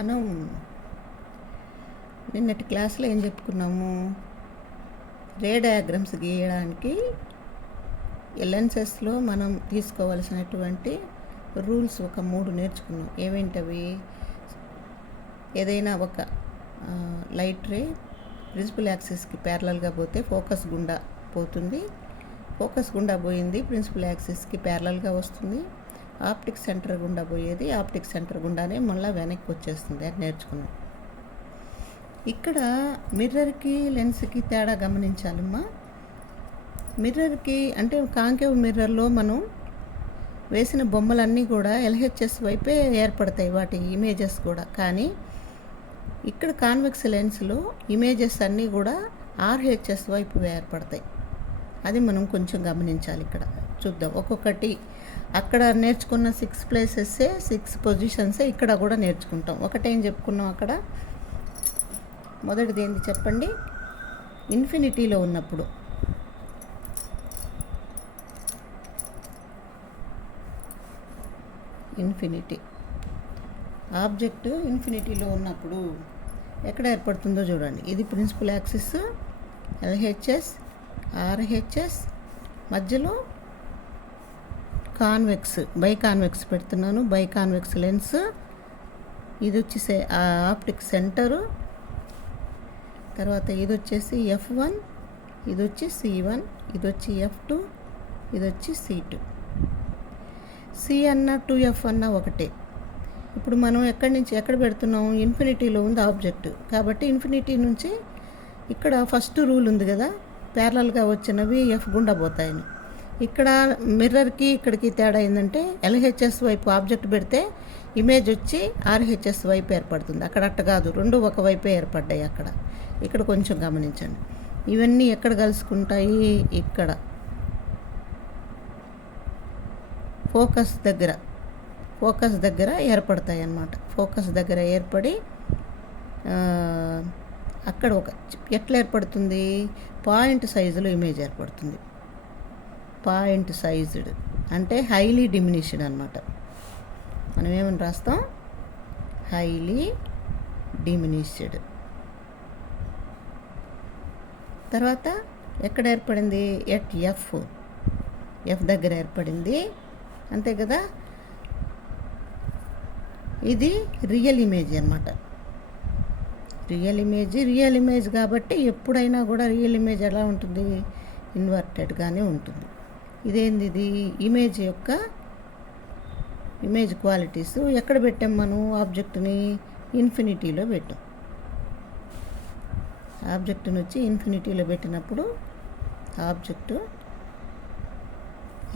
మనం నిన్నటి క్లాస్లో ఏం చెప్పుకున్నాము? రే డయాగ్రామ్స్ గీయడానికి లెన్సెస్లో మనం తీసుకోవాల్సినటువంటి రూల్స్ ఒక 3 నేర్చుకున్నాం. ఏమేంటవి? ఏదైనా ఒక లైట్ రే ప్రిన్సిపల్ యాక్సిస్కి ప్యారలల్గా పోతే ఫోకస్ గుండా పోతుంది. ఫోకస్ గుండా పోయింది ప్రిన్సిపల్ యాక్సిస్కి ప్యారలల్గా వస్తుంది. ఆప్టిక్ సెంటర్ గుండా పోయేది ఆప్టిక్ సెంటర్ గుండానే మళ్ళీ వెనక్కి వచ్చేస్తుంది. అది నేర్చుకున్నాం. ఇక్కడ మిర్రర్కి లెన్స్కి తేడా గమనించాలమ్మా. మిర్రర్కి అంటే కాంకేవ్ మిర్రర్లో మనం వేసిన బొమ్మలన్నీ కూడా ఎల్హెచ్ఎస్ వైపే ఏర్పడతాయి, వాటి ఇమేజెస్ కూడా. కానీ ఇక్కడ కాన్వెక్స్ లెన్స్లో ఇమేజెస్ అన్నీ కూడా ఆర్హెచ్ఎస్ వైపు ఏర్పడతాయి. అది మనం కొంచెం గమనించాలి. ఇక్కడ చూద్దాం ఒక్కొక్కటి. అక్కడ నేర్చుకున్న 6 ప్లేసెస్సే 6 పొజిషన్సే ఇక్కడ కూడా నేర్చుకుంటాం. ఒకటేం చెప్పుకున్నాం అక్కడ? మొదటిది ఏంటి చెప్పండి? ఇన్ఫినిటీలో ఉన్నప్పుడు ఆబ్జెక్ట్ ఇన్ఫినిటీలో ఉన్నప్పుడు ఎక్కడ ఏర్పడుతుందో చూడండి. ఇది ప్రిన్సిపల్ యాక్సిస్, ఎల్హెచ్ఎస్, ఆర్హెచ్ఎస్, మధ్యలో కాన్వెక్స్, బైకాన్వెక్స్ పెడుతున్నాను. Biconvex lens. ఇది వచ్చేసి ఆప్టిక్ సెంటరు. తర్వాత ఇది వచ్చేసి F1, ఇది వచ్చి C1, ఇది వచ్చి F2, ఇది వచ్చి C2. C అన్న 2F అన్న ఒకటే. ఇప్పుడు మనం ఎక్కడి నుంచి ఎక్కడ పెడుతున్నాం? ఇన్ఫినిటీలో ఉంది ఆబ్జెక్ట్. కాబట్టి ఇన్ఫినిటీ నుంచి ఇక్కడ ఫస్ట్ రూల్ ఉంది కదా, ప్యారలల్గా వచ్చినవి F గుండా పోతాయని. ఇక్కడ మిర్రర్కి ఇక్కడికి తేడా ఏంటంటే ఎల్హెచ్ఎస్ వైపు ఆబ్జెక్ట్ పెడితే ఇమేజ్ వచ్చి ఆర్హెచ్ఎస్ వైపు ఏర్పడుతుంది. అక్కడ అట్ట కాదు, రెండు ఒకవైపే ఏర్పడ్డాయి. ఇక్కడ కొంచెం గమనించండి. ఇవన్నీ ఎక్కడ కలుసుకుంటాయి? ఇక్కడ ఫోకస్ దగ్గర ఏర్పడతాయి అన్నమాట. ఫోకస్ దగ్గర ఏర్పడి అక్కడ ఎట్లా ఏర్పడుతుంది? పాయింట్ సైజులో ఇమేజ్ ఏర్పడుతుంది. పాయింట్ సైజ్డ్ అంటే హైలీ డిమినిష్డ్ అనమాట. మనం ఏమని రాస్తాం? Highly diminished. తర్వాత ఎక్కడ ఏర్పడింది? ఎట్ ఎఫ్ దగ్గర ఏర్పడింది, అంతే కదా. ఇది రియల్ ఇమేజ్ అన్నమాట. రియల్ ఇమేజ్ కాబట్టి ఎప్పుడైనా కూడా రియల్ ఇమేజ్ ఎలా ఉంటుంది? ఇన్వర్టెడ్గానే ఉంటుంది. ఇదేంది? ఇది ఇమేజ్ క్వాలిటీస్. ఎక్కడ పెట్టాం మనం ఆబ్జెక్ట్ని? ఇన్ఫినిటీలో పెట్టాం. ఆబ్జెక్ట్ని వచ్చి ఇన్ఫినిటీలో పెట్టినప్పుడు ఆబ్జెక్టు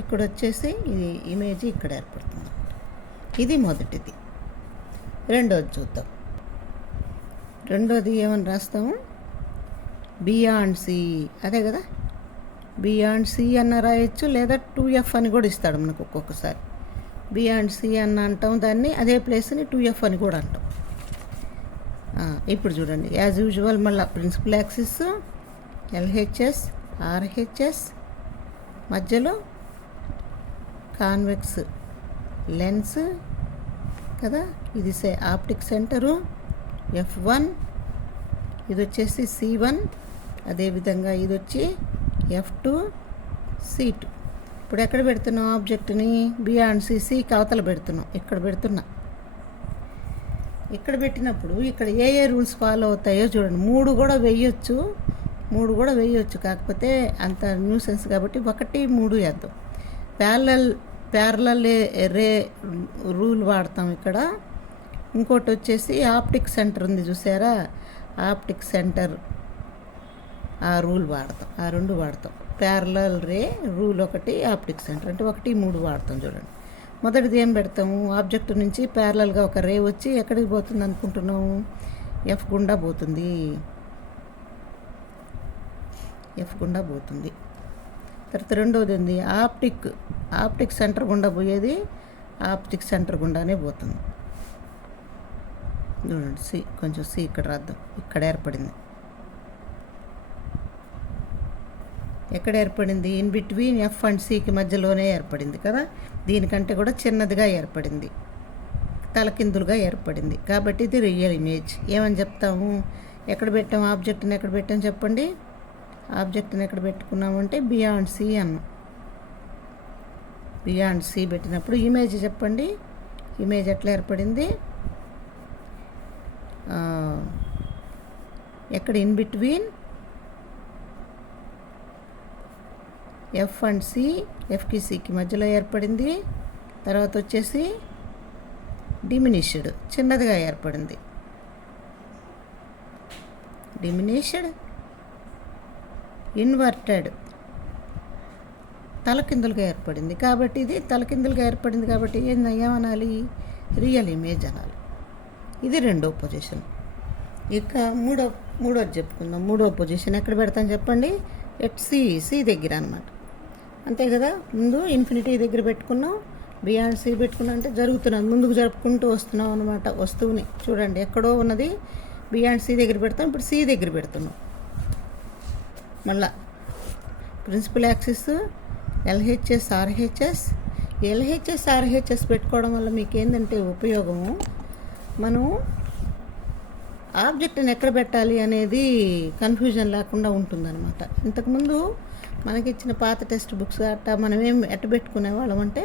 ఇక్కడ వచ్చేసి ఇది ఇమేజ్ ఇక్కడ ఏర్పడుతుంది. ఇది మొదటిది. రెండోది చూద్దాం. రెండోది ఏమని రాస్తాము? Beyond C. అదే కదా, బియాండ్ సి అన్న రాయొచ్చు, లేదా 2F అని కూడా ఇస్తాడు మనకు ఒక్కొక్కసారి. బియాండ్ సి అన్న అంటాం దాన్ని, అదే ప్లేస్ని 2F అని కూడా అంటాం. ఇప్పుడు చూడండి, యాజ్ యూజువల్ మళ్ళీ ప్రిన్సిపల్ యాక్సిస్, ఎల్హెచ్ఎస్, ఆర్హెచ్ఎస్, మధ్యలో కాన్వెక్స్ లెన్స్ కదా. ఇది ఆప్టిక్ సెంటరు F1, ఇది వచ్చేసి C1, అదేవిధంగా ఇది వచ్చి F2, C2. ఇప్పుడు ఎక్కడ పెడుతున్నాం ఆబ్జెక్ట్ని? బియాండ్ సికి అవతల పెడుతున్నాం. ఇక్కడ పెట్టినప్పుడు ఇక్కడ ఏ రూల్స్ ఫాలో అవుతాయో చూడండి. 3 కూడా వేయొచ్చు, కాకపోతే అంత న్యూసెన్స్ కాబట్టి 1, 3 వేద్దాం. ప్యారలల్ రే రూల్ వాడతాం ఇక్కడ. ఇంకోటి వచ్చేసి ఆప్టిక్ సెంటర్ ఉంది చూసారా, ఆప్టిక్ సెంటర్ ఆ రూల్ వాడతాం. ఆ 2 వాడతాం. ప్యారలల్ రే రూల్ ఒకటి, ఆప్టిక్ సెంటర్ అంటే 1, 3 వాడతాం. చూడండి, మొదటిది ఏం పెడతాము? ఆబ్జెక్ట్ నుంచి ప్యారలల్గా ఒక రే వచ్చి ఎక్కడికి పోతుంది అనుకుంటున్నాము? ఎఫ్ గుండా పోతుంది. తర్వాత రెండోది ఉంది ఆప్టిక్ సెంటర్ గుండా పోయేది, ఆప్టిక్ సెంటర్ గుండానే పోతుంది. చూడండి, కొంచెం సి ఇక్కడ రాద్దాం. ఇక్కడ ఏర్పడింది. ఎక్కడ ఏర్పడింది? ఇన్ బిట్వీన్ F అండ్ Cకి మధ్యలోనే ఏర్పడింది కదా. దీనికంటే కూడా చిన్నదిగా ఏర్పడింది. తలకిందులుగా ఏర్పడింది. కాబట్టి ఇది రియల్ ఇమేజ్. ఏమని చెప్తాము? ఎక్కడ పెట్టాం ఆబ్జెక్ట్ని? ఎక్కడ పెట్టాం చెప్పండి? ఆబ్జెక్ట్ని ఎక్కడ పెట్టుకున్నామంటే బియాండ్ సి అన్నాం. బియాండ్ సి పెట్టినప్పుడు ఇమేజ్ చెప్పండి. ఇమేజ్ ఎట్లా ఏర్పడింది? ఎక్కడ? In between F and C, ఎఫ్కి సికి మధ్యలో ఏర్పడింది. తర్వాత వచ్చేసి డిమినిష్డ్, చిన్నదిగా ఏర్పడింది. డిమినిష్డ్, ఇన్వర్టెడ్, తలకిందులుగా ఏర్పడింది. కాబట్టి ఇది తలకిందులుగా ఏర్పడింది కాబట్టి ఏమనాలి? రియల్ ఇమేజ్ అనాలి. ఇది రెండో పొజిషన్. ఇక మూడోది చెప్పుకుందాం. మూడో పొజిషన్ ఎక్కడ పెడతాం చెప్పండి? ఎట్ సి దగ్గర అనమాట. అంతే కదా. ముందు ఇన్ఫినిటీ దగ్గర పెట్టుకున్నాం, బియాండ్ సి పెట్టుకున్నాం అంటే జరుగుతున్నది, ముందుకు జరుపుకుంటూ వస్తున్నాం అనమాట. వస్తువుని చూడండి, ఎక్కడో ఉన్నది బియాండ్ సి దగ్గర పెడతాం, ఇప్పుడు సి దగ్గర పెడుతున్నాం. మళ్ళా ప్రిన్సిపల్ యాక్సిస్ ఎల్హెచ్ఎస్ ఆర్హెచ్ఎస్ పెట్టుకోవడం వల్ల మీకు ఏంటంటే ఉపయోగము, మనం ఆబ్జెక్ట్ని ఎక్కడ పెట్టాలి అనేది కన్ఫ్యూజన్ లేకుండా ఉంటుందన్నమాట. ఇంతకుముందు మనకి ఇచ్చిన పాత టెక్స్ట్ బుక్స్ అట్టా మనం ఎట్ట పెట్టుకునే వాళ్ళం అంటే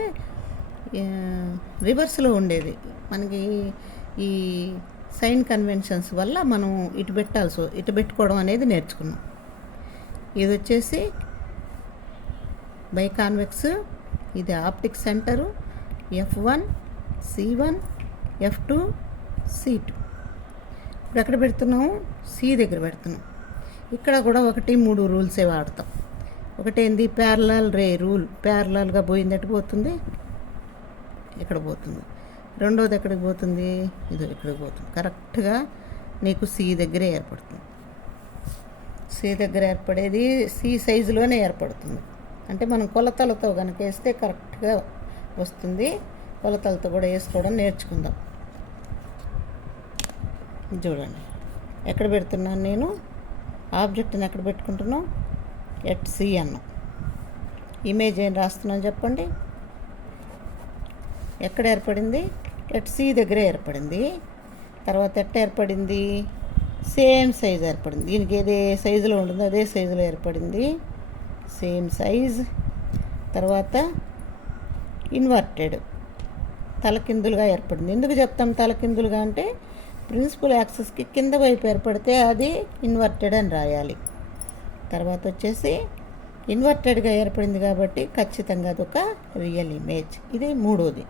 రివర్స్లో ఉండేది. మనకి ఈ సైన్ కన్వెన్షన్స్ వల్ల మనం ఇటు పెట్టుకోవడం అనేది నేర్చుకున్నాం. ఇది వచ్చేసి బైకాన్వెక్స్, ఇది optic centre, F1 C1 F2 C2. ఇప్పుడు ఎక్కడ పెడుతున్నాము? సి దగ్గర పెడుతున్నాం. ఇక్కడ కూడా 1-3 రూల్సే వాడతాం. ఒకటేంది? ప్యారలల్ రే రూల్. ప్యారలల్గా పోయింది ఎటు పోతుంది? ఇక్కడ పోతుంది. రెండోది ఎక్కడికి పోతుంది? ఇది ఇక్కడికి పోతుంది. కరెక్ట్గా నీకు సి దగ్గరే ఏర్పడుతుంది. సి దగ్గర ఏర్పడేది సి సైజులోనే ఏర్పడుతుంది. అంటే మనం కొలతలతో కనుక వేస్తే కరెక్ట్గా వస్తుంది. కొలతలతో కూడా వేసుకోవడం నేర్చుకుందాం. చూడండి, ఎక్కడ పెడుతున్నాను నేను? ఆబ్జెక్ట్ని ఎక్కడ పెట్టుకుంటున్నాం? ఎట్ సి అన్నాం. ఇమేజ్ ఏం రాస్తున్నాను చెప్పండి? ఎక్కడ ఏర్పడింది? ఎట్ సి దగ్గరే ఏర్పడింది. తర్వాత ఎట్ట ఏర్పడింది? సేమ్ సైజ్ ఏర్పడింది. దీనికి ఏదే సైజులో ఉంటుందో అదే సైజులో ఏర్పడింది. Same size. తర్వాత ఇన్వర్టెడ్, తలకిందులుగా ఏర్పడింది. ఎందుకు చెప్తాం తలకిందులుగా అంటే ప్రిన్సిపల్ యాక్సిస్కి కింద వైపు ఏర్పడితే అది ఇన్వర్టెడ్ అని రాయాలి. తర్వాత వచ్చేసి ఇన్వర్టెడ్గా ఏర్పడింది కాబట్టి ఖచ్చితంగా అదొక రియల్ ఇమేజ్. ఇది మూడోది.